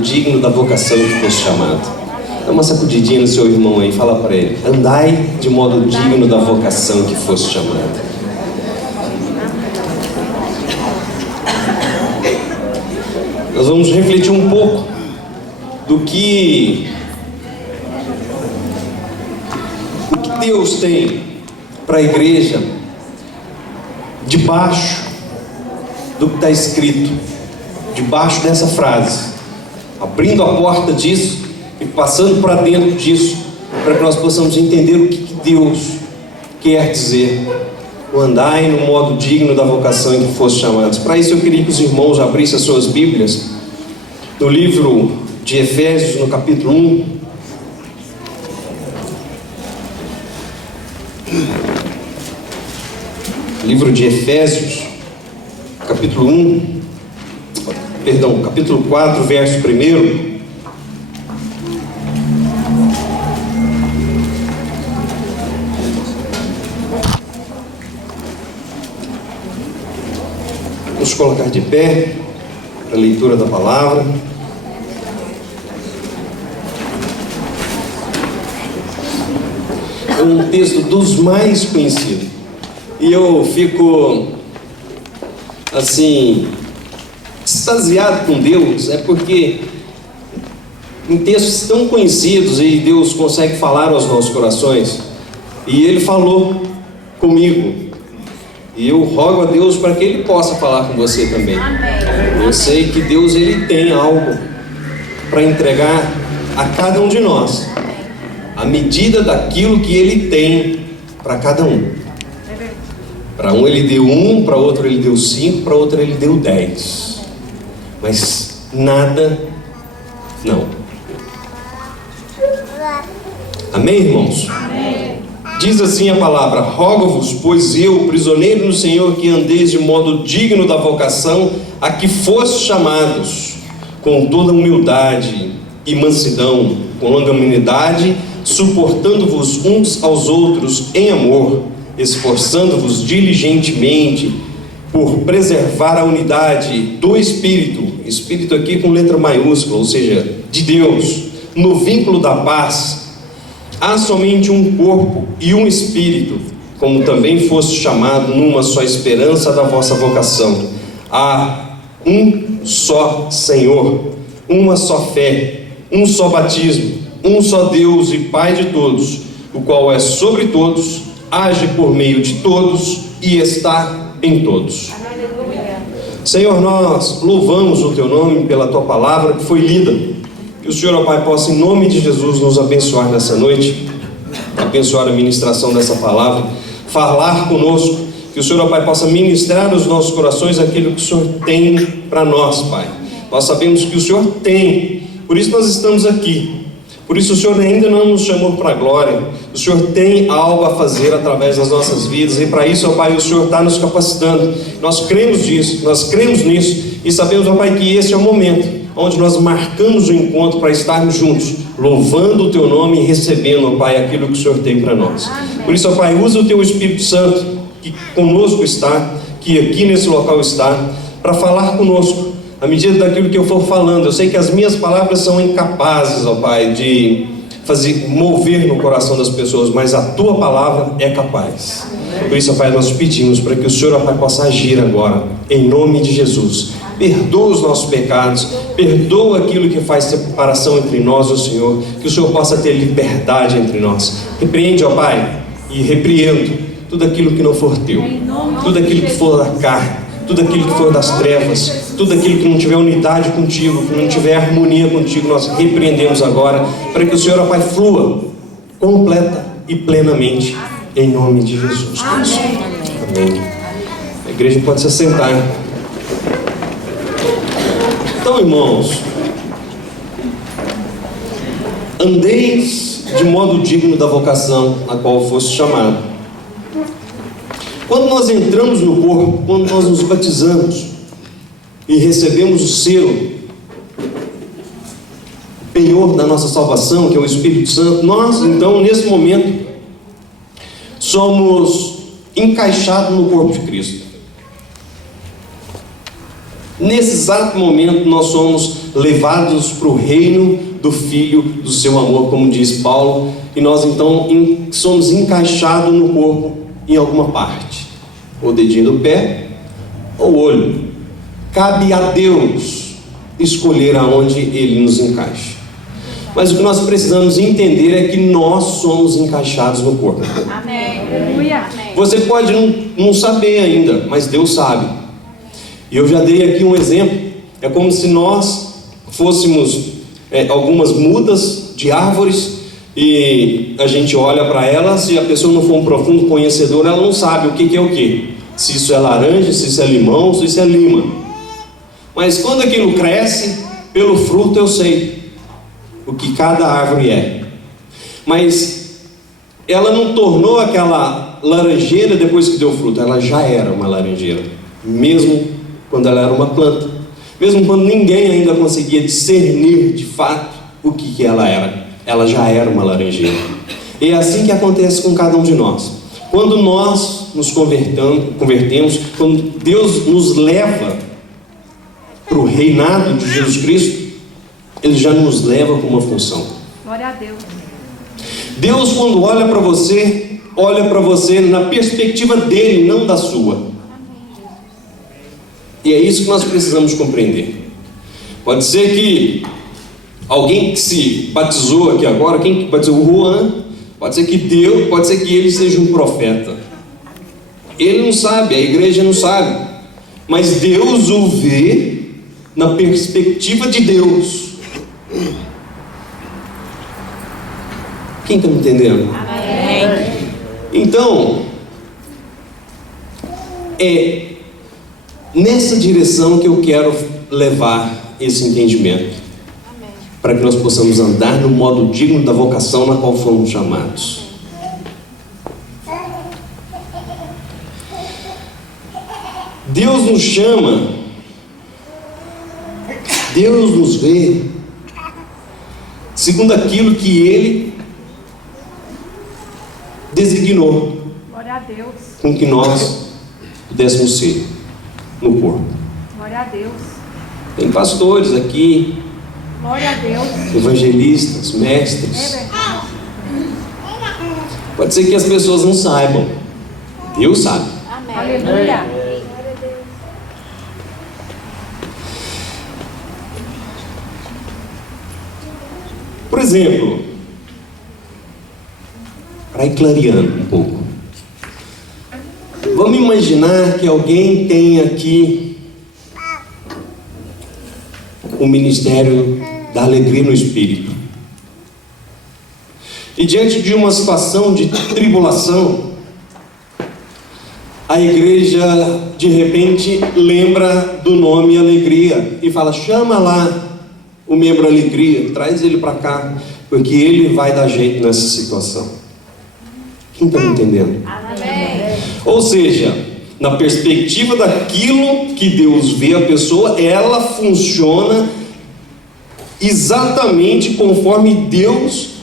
digno da vocação que foste chamado. Dá uma sacudidinha no seu irmão aí, fala para ele: andai de modo digno da vocação que foste chamado. Nós vamos refletir um pouco do que Deus tem para a igreja debaixo do que está escrito, debaixo dessa frase, abrindo a porta disso e passando para dentro disso, para que nós possamos entender o que Deus quer dizer. O andai no modo digno da vocação em que foste chamados. Para isso eu queria que os irmãos abrissem as suas Bíblias no livro de Efésios, no capítulo 1. Livro de Efésios, capítulo 4, verso 1. Vamos colocar de pé para a leitura da palavra. É um texto dos mais conhecidos. E eu fico, assim, extasiado com Deus, porque em textos tão conhecidos e Deus consegue falar aos nossos corações, e Ele falou comigo, e eu rogo a Deus para que Ele possa falar com você também. Eu sei que Deus, Ele tem algo para entregar a cada um de nós, à medida daquilo que Ele tem para cada um. Para um Ele deu 1, para outro Ele deu 5, para outro Ele deu 10. Mas nada, não. Amém, irmãos? Amém. Diz assim a palavra: rogo-vos, pois eu, prisioneiro no Senhor, que andeis de modo digno da vocação a que fostes chamados, com toda humildade e mansidão, com longanimidade, suportando-vos uns aos outros em amor, esforçando-vos diligentemente por preservar a unidade do Espírito aqui com letra maiúscula, ou seja, de Deus, no vínculo da paz. Há somente um corpo e um Espírito, como também foste chamado numa só esperança da vossa vocação. Há um só Senhor, uma só fé, um só batismo, um só Deus e Pai de todos, o qual é sobre todos, age por meio de todos e está em todos. Senhor, nós louvamos o Teu nome pela Tua palavra que foi lida. Que o Senhor, ó Pai, possa, em nome de Jesus, nos abençoar nessa noite, abençoar a ministração dessa palavra, falar conosco. Que o Senhor, ó Pai, possa ministrar nos nossos corações aquilo que o Senhor tem para nós, Pai. Nós sabemos que o Senhor tem, por isso nós estamos aqui. Por isso o Senhor ainda não nos chamou para a glória. O Senhor tem algo a fazer através das nossas vidas, e para isso, ó Pai, o Senhor está nos capacitando. Nós cremos disso, nós cremos nisso, e sabemos, ó Pai, que esse é o momento onde nós marcamos o encontro para estarmos juntos, louvando o Teu nome e recebendo, ó Pai, aquilo que o Senhor tem para nós. Por isso, ó Pai, usa o Teu Espírito Santo, que conosco está, que aqui nesse local está, para falar conosco, à medida daquilo que eu for falando. Eu sei que as minhas palavras são incapazes, ó Pai, de mover no coração das pessoas, mas a Tua palavra é capaz. Por isso, ó Pai, nós pedimos para que o Senhor, ó Pai, possa agir agora, em nome de Jesus. Perdoa os nossos pecados, perdoa aquilo que faz separação entre nós e o Senhor, que o Senhor possa ter liberdade entre nós. Repreende, ó Pai, e repreendo tudo aquilo que não for Teu, tudo aquilo que for da carne, tudo aquilo que for das trevas, tudo aquilo que não tiver unidade contigo, que não tiver harmonia contigo, nós repreendemos agora, para que o Senhor, ó Pai, flua completa e plenamente, em nome de Jesus Cristo. Amém. A igreja pode se assentar. Então, irmãos, andeis de modo digno da vocação a qual foste chamado. Quando nós entramos no corpo, quando nós nos batizamos e recebemos o selo, o penhor da nossa salvação, que é o Espírito Santo, nós, então, nesse momento, somos encaixados no corpo de Cristo. Nesse exato momento nós somos levados para o reino do Filho do seu amor, como diz Paulo, e nós então somos encaixados no corpo em alguma parte, o dedinho do pé ou o olho. Cabe a Deus escolher aonde Ele nos encaixa. Mas o que nós precisamos entender é que nós somos encaixados no corpo. Amém. Você pode não saber ainda, mas Deus sabe. E eu já dei aqui um exemplo. É como se nós fôssemos algumas mudas de árvores, e a gente olha para ela. Se a pessoa não for um profundo conhecedor, ela não sabe o que é o que. Se isso é laranja, se isso é limão, se isso é lima. Mas quando aquilo cresce, pelo fruto eu sei o que cada árvore é. Mas ela não tornou aquela laranjeira depois que deu fruto, ela já era uma laranjeira, mesmo quando ela era uma planta, mesmo quando ninguém ainda conseguia discernir de fato o que ela era, ela já era uma laranjeira. E é assim que acontece com cada um de nós. Quando nós nos convertemos, quando Deus nos leva para o reinado de Jesus Cristo, Ele já nos leva com uma função. Glória a Deus. Deus, quando olha para você na perspectiva dele, não da sua. E é isso que nós precisamos compreender. Pode ser que alguém que se batizou aqui agora, quem batizou? O Juan, pode ser que Deus, pode ser que ele seja um profeta. Ele não sabe, a igreja não sabe, mas Deus o vê na perspectiva de Deus. Quem está me entendendo? Amém. Então, é nessa direção que eu quero levar esse entendimento. Amém. Para que nós possamos andar no modo digno da vocação na qual fomos chamados. Deus nos chama, Deus nos vê segundo aquilo que Ele designou Glória a Deus. com que nós pudéssemos ser no corpo. Glória a Deus. Tem pastores aqui, Glória a Deus. evangelistas, É mestres. verdade. Pode ser que as pessoas não saibam, Deus sabe. Amém. Aleluia. Por exemplo, para ir clareando um pouco, vamos imaginar que alguém tem aqui o ministério da alegria no Espírito, e diante de uma situação de tribulação, a igreja de repente lembra do nome alegria e fala: chama lá o membro alegria, traz ele para cá, porque ele vai dar jeito nessa situação. Quem está me entendendo? Amém. Ou seja, na perspectiva daquilo que Deus vê a pessoa, ela funciona exatamente conforme Deus